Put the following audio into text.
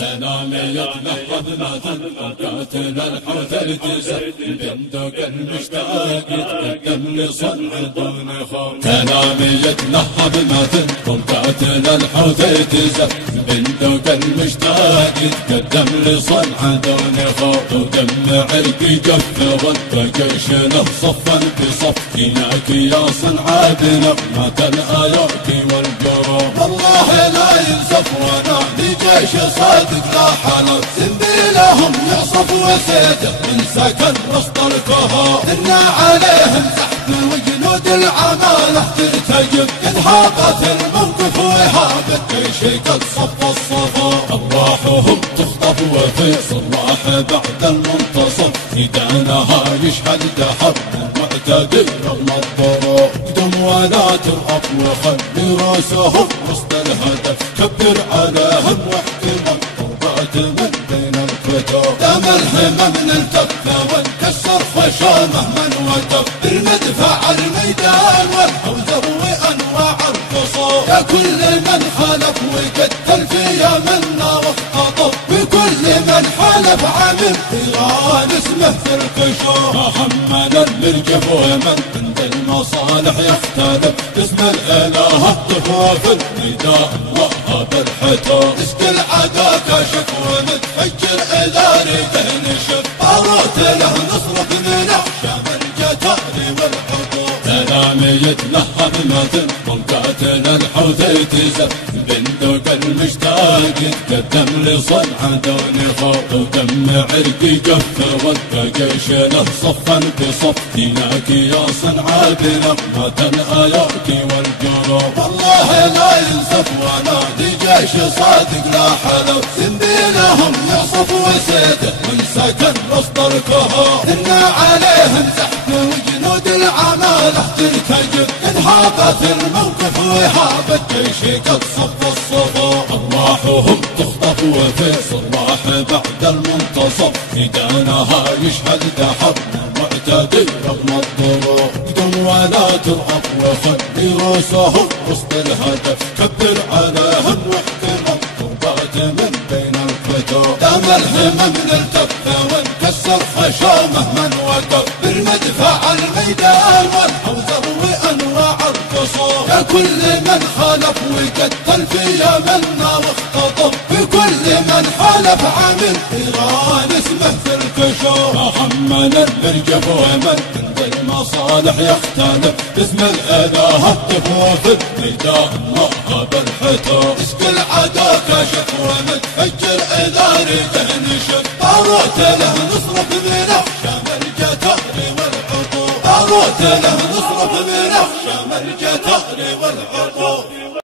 تنامي يتلحظ لا تنقل قاتل الحوت الجزر بندق المشتاق يتقدم لصنع دون خوف. تنامي يتلحظ ما تنقل قاتل الحوت الجزر بندق المشتاق يتقدم لصنع دون خوف. ودم عرقي جف ود جيشنا صفا بصف فيناك يا صنع بنغمة الآيات والقروب. والله لا ينسف وانا لجيش صادق لا حلف سنبيلهم يعصف وسيده من سكن وسط الكهوف. إنا عليهم زحف وجنود العمالة ترتجف إذ هابت الموقف وهابت جيش قد صف الصفوف. أرواحهم تخطف وفي صراح بعد المنتصف إيدانها يشهد دحر المعتدي رغم الظروف. قدم ولا ترأف وخلي راسهم وسط الهدف كبر عليهم واحتمل ضربات من بين الكتوف. دام الهمم نلتف ونكسر خشامه من وتف بالمدفع الميدان والحوزه وانواع الخصوم. يا كل من حلف وقتل في يمنا واختطف بكل من حلف عمل ايران اسمه في الكشوف. محمد المرجف ومن عند المصالح يختلف اسم الاله الطفوف في النداء وهب الحتوف. اسك العدا كشف ومتفجر اذا ريده نشف طاروت له نصرة من احشام الجتاري والحقوق. تنامي يتلهب ما تنقل قاتل الحوت يتزف بندق المشتاق يتقدم لصنع دون خوف. ودم عرقي جف ود جيشنا صفا بصف فيناك يا صنع بنغمة الآيات والقروب. والله لا ينسف وانا لجيش صادق لا حلف سنبيلهم يعصف وسيده من سكن وسط الكهوف. إنا عليهم زحف وجنود العمالة ترتجف إذ هابت الموقف وهابت جيش قد صف الصفوف. أرواحهم تخطف وفي صراح بعد المنتصف إيدانها يشهد دحر المعتدي رغم الظروف. قدم ولا ترأف وخلي راسهم وسط الهدف كبر عليهم واحتمل ضربات من بين الكتوف. دام الهمم نلتف ونكسر خشامه من وتف بالمدفع الميدان والحوزه وانواع الخصوم. يا كل من حلف وقتل في يمنا واختطف بكل من حلف عمل ايران اسمه في الكشوف. محمد المرجف ومن عند المصالح يختلف اسم الاله الطفوف في النداء وهب الحتوف. اسك العدا كشف ومتفجر اذا ريده نشف طاروت له نصرة من احشام الجتاري والعقوق. طاروت له نصرة من احشام الجتاري والعقوق.